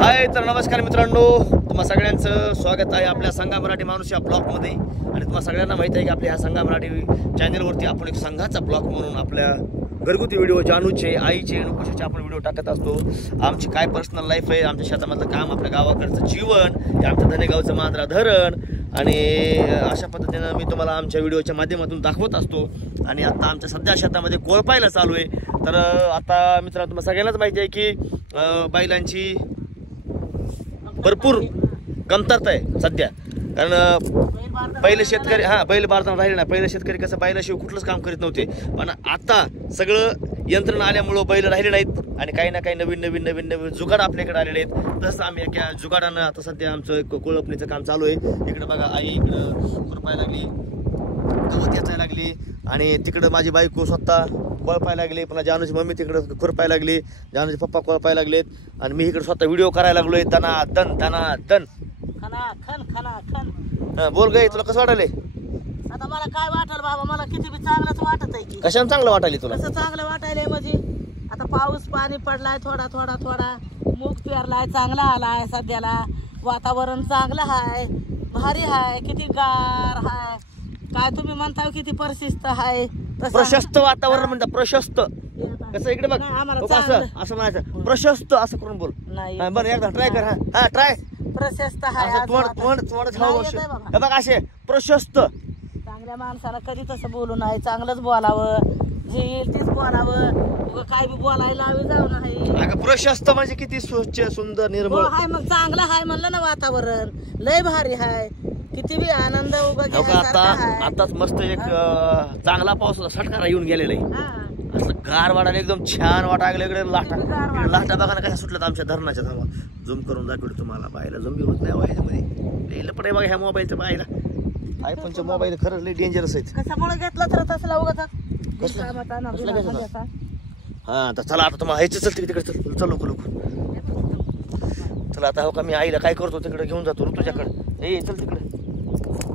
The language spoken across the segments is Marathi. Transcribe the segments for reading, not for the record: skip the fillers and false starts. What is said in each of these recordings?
हाय तर नमस्कार मित्रांनो, तुम्हा सगळ्यांचं स्वागत आहे आपल्या संघा मराठी माणूस या ब्लॉगमध्ये. आणि तुम्हा सगळ्यांना माहिती आहे की आपल्या ह्या संघा मराठी चॅनलवरती आपण एक संघाचा ब्लॉग म्हणून आपल्या घरगुती व्हिडिओ, जानूचे, आईचे, नुकुशाचे आपण व्हिडिओ टाकत असतो. आमची काय पर्सनल लाईफ आहे, आमच्या शेतामधलं काम, आपल्या गावाकडचं जीवन, हे आमचं धनेगावचं मांजरा धरण, आणि अशा पद्धतीनं मी तुम्हाला आमच्या व्हिडिओच्या माध्यमातून दाखवत असतो. आणि आता आमच्या सध्या शेतामध्ये कोळपायला चालू आहे. तर आता मित्रांनो तुम्हाला सगळ्यांनाच माहिती आहे की बैलांची भरपूर कमतरता आहे सध्या. कारण पहिले शेतकरी बैल भारतात राहिले नाही. पहिले शेतकरी कसं बैलाशिवाय कुठलंच काम करीत नव्हते, पण आता सगळं यंत्रणा आल्यामुळं बैल राहिले नाहीत आणि काही ना काही नवीन जुगाड आपल्याकडे आलेले आहेत. तसं आम्ही एका जुगाडानं आता सध्या आमचं कोळपणीचं काम चालू आहे. इकडं बघा आई इकडं खुरपायला लागली, गवत याचायला लागली, आणि तिकडं माझी बायको स्वतः कोळपायला लागली, पुन्हा जानूची मम्मी तिकडं खुरपायला लागली, जानूचे पप्पा कोळपायला लागलेत, आणि मी इकडे स्वतः व्हिडिओ करायला लागलोय. दन बोल गई, तुला कसं वाटायलंय? आता मला काय वाटलं बाबा, मला किती बी चांगलंच वाटत आहे की. कशाने चांगलं वाटायला तुला? कसं चांगलं वाटायलंय म्हणजे आता पाऊस पाणी पडलाय, थोडा मूग पेरलाय, चांगला आलाय, सध्याला वातावरण चांगलं हाय, भारी हाय, किती गार हाय, काय तुम्ही म्हणता किती प्रशस्त हाय. प्रशस्त वातावरण म्हणतात, प्रशस्त. कसं इकडे बघ, असं म्हणायचं प्रशस्त, असं करून बोल. नाही बरं एकदा ट्राय कर. हा ट्राय. प्रशस्त हाय. बघ असे प्रशस्त. चांगल्या माणसाला कधी तसं बोलू नाही, चांगलंच बोलावं, जे येईल तेच बोलावं, काय बी बोलायला जाऊ नाही. अगं प्रशस्त म्हणजे किती स्वच्छ, सुंदर, निर्मळ हाय. मग चांगलं हाय म्हणलं ना, वातावरण लय भारी हाय, किती बी आनंद आताच मस्त एक चांगला पावसाचा सटकारा येऊन गेलेला आहे. असं गार वाटायला एकदम छान वाटायला. इकडे लाटा बघा ना कशा सुटल्यात आमच्या धरणाच्या धावा. झूम करून दाखवतो तुम्हाला. बायला झूम बी होत नाही ह्याच्यामध्ये. लपट आहे बघा ह्या मोबाईलच्या बायला. आयफोनचे मोबाईल खरंच लय डेंजरस आहेत. कशामुळे घेतला तर तसला उगाच. हा तर चला आता तुम्हाला ह्याचं चल तिकडे चल लोक. चला आता हो का मी आईला काय करतो तिकडे घेऊन जातो ऋतुच्याकडे. ए चल तिकडे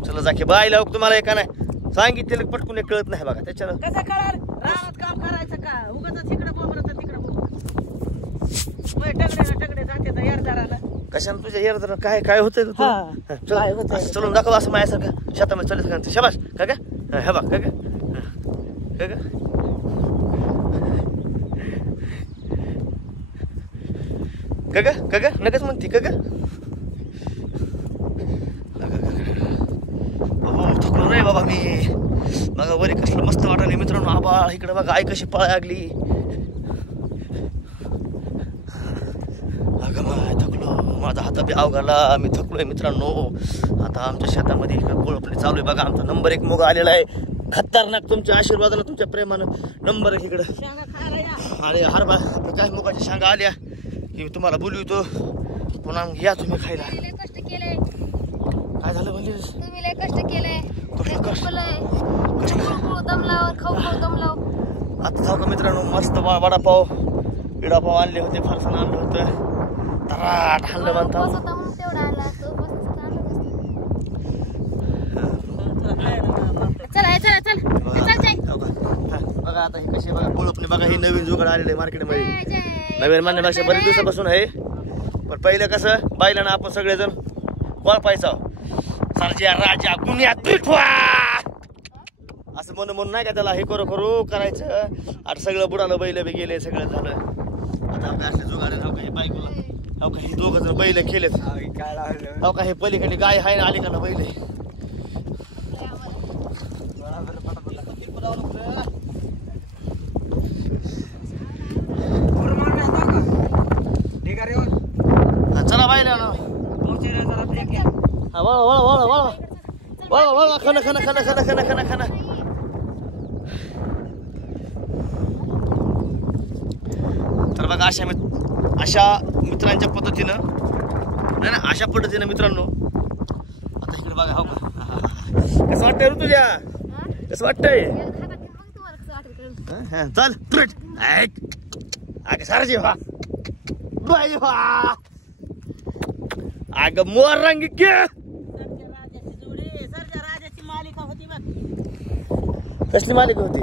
चला जा की. बायला हो तुम्हाला एका नाही सांगितलेलं पटकून कळत नाही बघा. त्याच्यानं कसं कळाल रानात काम करायचं का, उगाच तिकडे बोंबरत तिकडे टगडे जाते येरदाराला. कशाने तुझ्या येरदारा काय होतंय? चलून दाखव असं माझ्यासारखं शेतामध्ये चालत. शाबास का का हे बघ का नकच म्हणते का थकलो रे बाबा मी. बघा वरी कसलं मस्त वाटायला मित्रांनो. आबाळ इकडे बघा, आई कशी पळायला लागली. अगं माय थकलो, माझा हात बी अवघाला, मी थकलोय मित्रांनो. आता आमच्या शेतामध्ये कोळपणी चालू आहे बघा. आमचा नंबर 1 मुग आलेला आहे. खतरनाक. तुमच्या आशीर्वादानं, तुमच्या प्रेमानं नंबर 1 इकडं. अरे हरभरा आपल्या काय मुगाच्या शेंगा आल्या की तुम्हाला बोलवतो, पुन्हा या तुम्ही खायला. काय झालं म्हणजे तुम्ही लय कष्ट केले. आता जाऊ का मित्रांनो, मस्त वडापाव विडापाव आणले होते, फरसाण आणलं होतं, तराट हल्लं म्हणता. बघा आता हे कसे बघा कोळपणी बघा. ही नवीन जुगाड आलेलं आहे मार्केटमध्ये. नवीन म्हणण्यापेक्षा बरेच दिवसापासून आहे. पण पहिलं कसं बैलांना आपण सगळेजण कोळपायचा, सरजा राजा गुन्ह्यात पिठवा असं म्हणून नाही का त्याला हे करू करायचं. आता सगळं बुडालं, बैल बी गेले, सगळं झालं. आता आपल्या असले जुगाड हो का हे बायकोला, हो का हे दोघं जण बैल केलेत, हो का हे पलीकडे गाय आहे ना अलीकडे बैल आहे. चला बायला ना वळ खाना. तर बघा अशा मित्रांच्या पद्धतीनं नाही ना, अशा पद्धतीनं मित्रांनो. आता इकडे बघा हो का कसं वाटतंय ऋतू द्या, कसं वाटतंय? चल अगं सारजी अगं मोर रंग के कसली मालिका होती?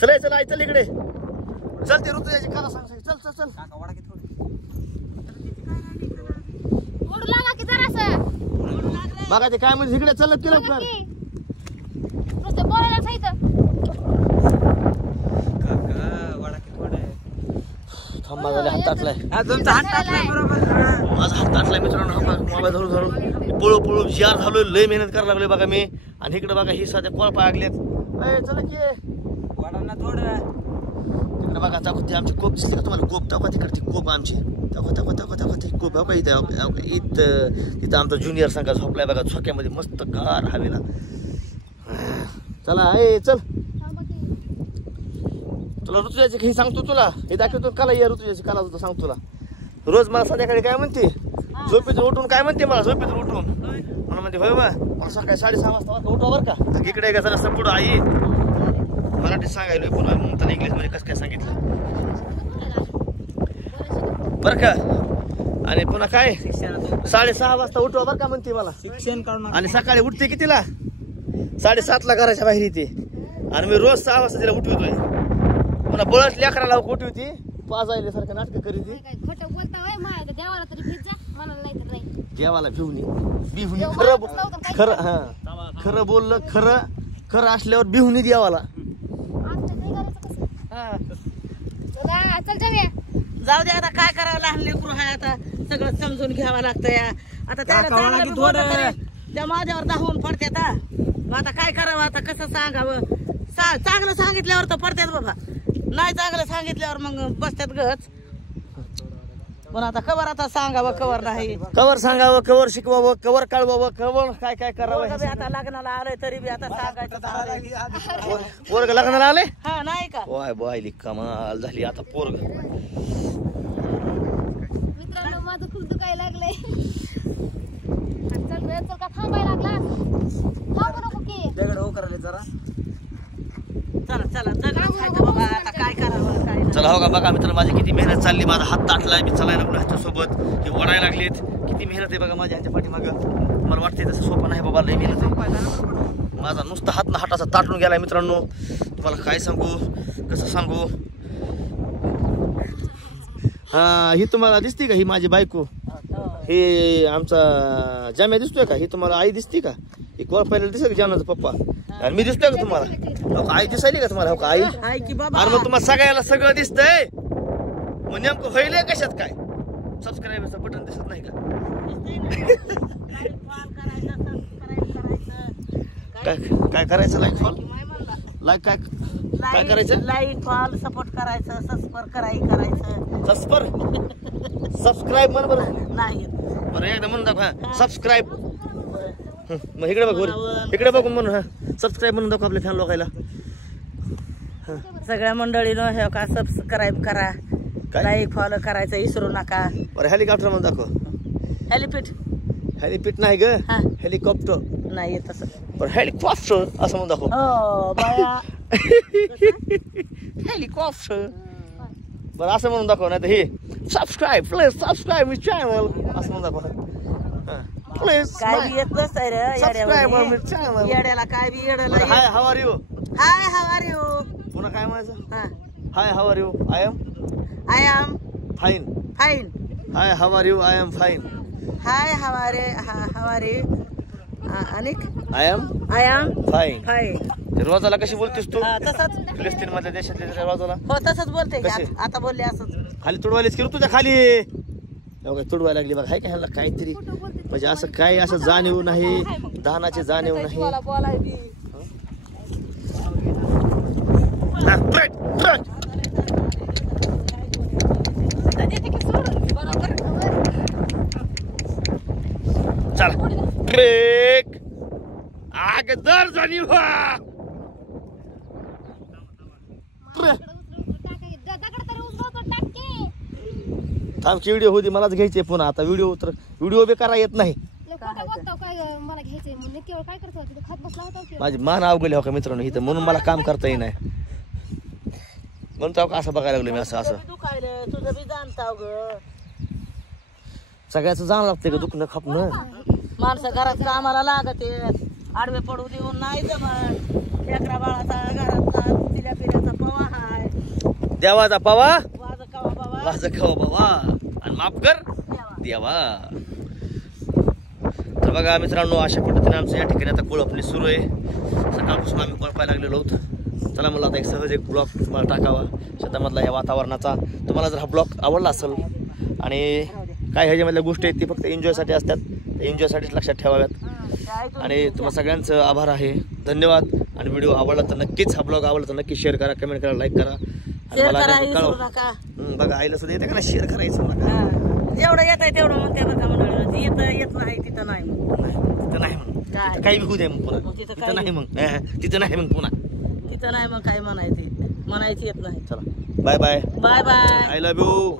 चल चल आई चल इकडे चल ते ऋतू याची कथा सांग. चल चल चल ओढू लागा की जरासं. बघा ते काय म्हणजे इकडे चलत की लवकर नुसतं बोलायला सांगितलं. थांबा झाले हात टाकलाय तुमचा हात टाकलाय बरोबर. माझा हात टाकलाय मित्रांनो मोबाईल धरून धरून पळू पळू जार झालोय लय मेहनत करायला लागलोय बघा मी आणि इकडे बघा ही सध्या कोळपा लागलेत चला की वाढांना थोडं तिकडे बघा दाखवते आमची कोप दिसते का तुम्हाला कोप दाखवा तिकडची कोप आमची दाखवा ती कोप हो का इथं इथं आमचा ज्युनियर संघ झोपलाय बघा झोक्यामध्ये मस्त गार हवेला चला ए चल तुला ऋतुजाची हे सांगतो तुला हे दाखवतो काला या ऋतुजाची काला होतं सांगतो तुला रोज मला संध्याकाळी काय म्हणते झोपेतून उठून काय म्हणते मला झोपेतून उठून मला म्हणते होय बा मला सकाळी 6:30 वाजता उठवा बरं का इकडे का जरा पुढं आई मराठीत सांगायलोय पुन्हा मग त्याला इंग्लिशमध्ये कसं काय सांगितलं बरं का आणि पुन्हा काय 6:30 वाजता उठवा बरं का म्हणते मला शिक्षण करून आणि सकाळी उठते कितीला 7:30ला घराच्या बाहेर येते आणि मी रोज 6 वाजता तिला उठवतोय पुन्हा बळच लेकराला उठवती पाजायला सारखं नाटक करीत काय खोटं बोलता होय माझ्या देवाला तरी भेट जा मला नाही तर नाही. देवाला बिहुनी खरं हा खरं बोललं खरं असल्यावर बिहुनी देवाला आमचं नाही करायचं कसं. चला चल जाऊया. जाऊ दे आता काय करावं लहान लेकरू आहे आता सगळं समजून घ्यावं लागतं या आता त्याला काकावाला चांगलं की बी बोललं थोडं. तरी त्या माझ्यावर दाखवून पडतात हा. मग आता काय करावं आता कसं सांगावं चांगलं सांगितल्यावर तर पडतात बाबा नाही चांगलं सांगितल्यावर मग बसतात गच पण आता कवर आता सांगावं कवर नाही कवर सांगावं कवर शिकवावं कवर कळवावं कवर काय काय करावं पोरगं बी आता लग्नाला आलोय तरी बी आता सांगायचं चाललंय. पोरग लग्नाला आले हा नाही का वाय बायली कमाल झाली आता पोरग मित्रांनो माझं खूप दुखायला लागलंय. चल रे चल का थांबायला लागला थांबू नको की. दगड हो करायला जरा चला चला जगणं खायचं बाबा आता काय करावं काय नाही. चला हो का बघा मित्र माझी किती मेहनत चालली माझा हात ताटलाय मी चालायला लागलो ह्याच्यासोबत हे वडायला लागलेत किती मेहनत आहे बघा माझ्या ह्याच्या पाठीमागं मला वाटतंय तसं सोपं नाही बाबा लय मेहनत आहे माझा नुसता हात ना हाताचा ताटून गेलाय मित्रांनो तुम्हाला काय सांगू कसं सांगू हा ही तुम्हाला दिसते का ही माझी बायको हे आमचा जाम्या दिसतोय का ही तुम्हाला आई दिसते का ही कोळपायला दिसत का जामनाचा पप्पा आणि मी दिसतोय का तुम्हाला आई दिसायली का तुम्हाला हो का आई हाय की बाबा अरे मग तुम्हाला सगळ्याला सगळं दिसतंय मग नेमकं होईल कशात काय सबस्क्राईबरचं बटन दिसत नाही का काय करायचं लाईक फॉल लाईक काय करायचं लाईक फॉल सपोर्ट करायचं करायचं सबस्क्राईब म्हण बरं नाही बरं एकदा म्हणून दाखवा सबस्क्राईब मग इकडे बघ इकडे बघून म्हणून हा सबस्क्राईब म्हणून दाखव आपल्या फॅन लोकायला सगळ्या मंडळीनं हे का सबस्क्राईब करा काय? लाईक फॉलो करायचं विसरू नका बरं हेलिकॉप्टर म्हणून दाखव हेलिपीट हेलिपीट नाही ग हा. हेलिकॉप्टर नाही येत तसं बरं हेलिकॉप्टर असं म्हणून दाखव हो बाया हेलिकॉप्टर बरं असं म्हणून दाखव नाही तर हे subscribe please subscribe me channel असं म्हणून दाखव प्लीज काय बी येत नसतंय रे सबस्क्राईब येड्यावर. मी चॅनल येड्याला काय बी येड्याला hi how are you hi how are you पुन्हा काय म्हणायचं hi how are you I am I am fine fine hi how are you I am fine hi how are you अनिक I am I am fine fine रोजाला कशी बोलतेस तू तसंच फिलिस्तीन मधल्या देशातल्या रोजाला हो तसंच बोलते की कशी? आता बोलले असंच खाली तुडवायलाच की रे तुझ्या खाली काय तुडवायला लागली बघा हाय का ह्याला काहीतरी म्हणजे असं काय असं जाणीव नाही दानाची जाणीव नाही मला बोलाय बी हा, ट्रक, ट्रक. चला ब्रेक आगदर जाणीव थांब की व्हिडिओ होती मलाच घ्यायचे पुन्हा आता व्हिडिओ बी करा येत नाही मला घ्यायचंय म्हणून केवळ काय करतो तिथे खात बसला होता की. माझी मान अवघली हो का मित्रांनो इथं म्हणून मला काम करता येई नाही म्हणून तर असं बघायला लागलो मी असं दुखायलं तुझं बी जाणताव ग सगळ्याचं जाणं लागतंय का दुखणं खापणं माणसं घरात कामाला लागते आडवे पडू देऊन नाही जमत लेकरा बाळाचा घरातला तिल्या पिल्याचा पवा हाय देवाचा पावा वाज कवा बाबा माझं खाऊ बाबा आणि माफ कर देवा. तर बघा मित्रांनो, अशा पद्धतीने आमचं या ठिकाणी आता कोळपणी सुरू आहे. सकाळपासून आम्ही कोळपायला लागलेलो आहोत. चला मला आता एक सहज एक ब्लॉग तुम्हाला टाकावा शेतामधला या वातावरणाचा. तुम्हाला जर हा ब्लॉग आवडला असेल आणि काय ह्याच्यामधल्या गोष्टी आहेत ती फक्त एन्जॉयसाठी असतात, एन्जॉयसाठीच लक्षात ठेवाव्यात. आणि तुम्हाला सगळ्यांचं आभार आहे, धन्यवाद. आणि व्हिडिओ आवडला तर नक्कीच, हा ब्लॉग आवडला तर नक्की शेअर करा, कमेंट करा, लाईक करा. आणि मला कळवा. बघा आईला सुद्धा येते का ना शेअर करायचं नका. जेवढं येत आहे तेवढं म्हणते बघा मंडळी. येत नाही तिथं नाही तिथं नाही मग काय काही होऊ दे मग पुन्हा तिथं नाही मग तिथं नाही मग पुन्हा तिथं नाही मग काय म्हणायचं येत नाही. चला bye bye bye bye. I love you.